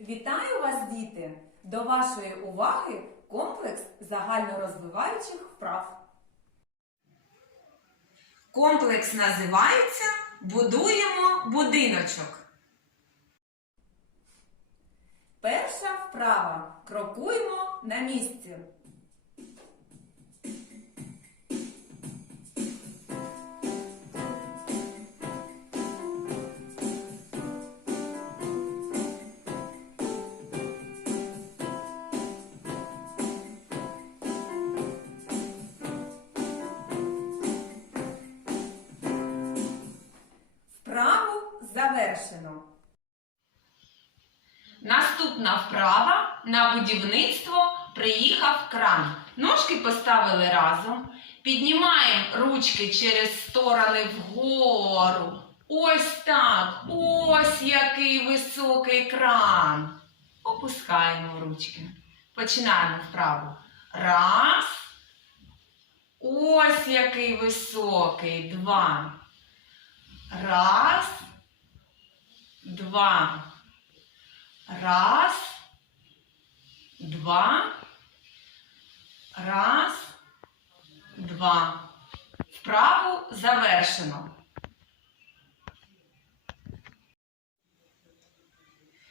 Вітаю вас, діти! До вашої уваги комплекс загальнорозвиваючих вправ. Комплекс називається Будуємо будиночок. Перша вправа. Крокуємо на місці. Завершено. Наступна вправа на будівництво приїхав кран. Ножки поставили разом. Піднімаємо ручки через сторони вгору. Ось так. Ось який високий кран. Опускаємо ручки. Починаємо вправу. Раз. Ось який високий. Два. Раз. Два. Раз, два, раз, два. Вправу завершено.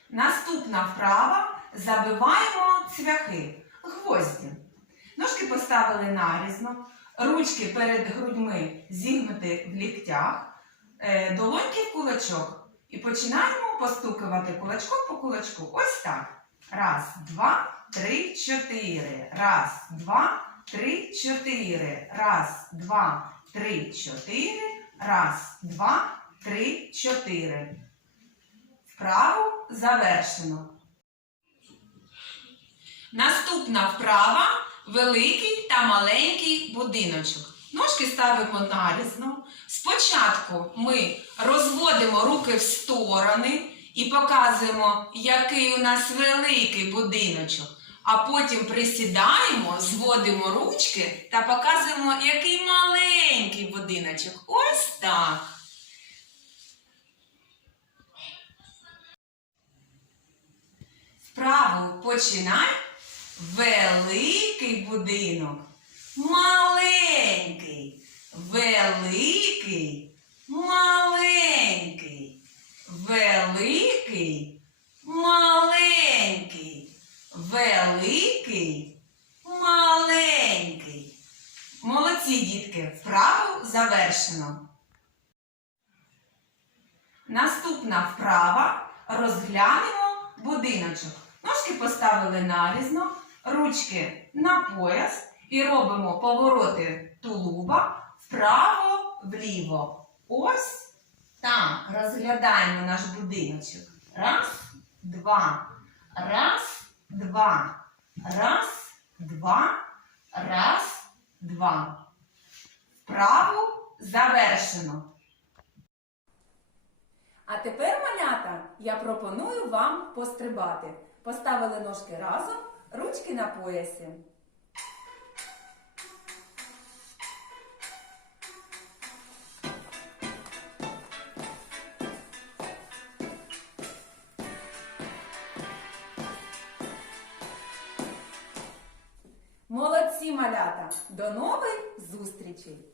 Наступна вправа забиваємо цвяхи, гвозді. Ножки поставили нарізно, ручки перед грудьми зігнуті в ліктях, е, долоньки в кулачок. І починаємо постукувати кулачком по кулачку. Ось так. Раз, два, три, чотири. Раз, два, три, чотири. Раз, два, три, чотири. Раз, два, три, чотири. Вправу завершено. Наступна вправа великий та маленький будиночок. Ножки ставимо нарізно. Спочатку ми розводимо руки в сторони і показуємо, який у нас великий будиночок. А потім присідаємо, зводимо ручки та показуємо, який маленький будиночок. Ось так. Вправу починай. Великий будинок. Маленький. Великий. Маленький. Великий. Маленький. Великий. Маленький. Молодці, дітки. Вправу завершено. Наступна вправа розглянемо будиночок. Ножки поставили нарізно, ручки на пояс і робимо повороти тулуба вправо-вліво. Ось так. Розглядаємо наш будиночок. Раз, два. Раз, два. Раз, два. Раз, два. Вправу завершено. А тепер, малята, я пропоную вам пострибати. Поставили ножки разом, ручки на поясі. Малята! До нових зустрічей!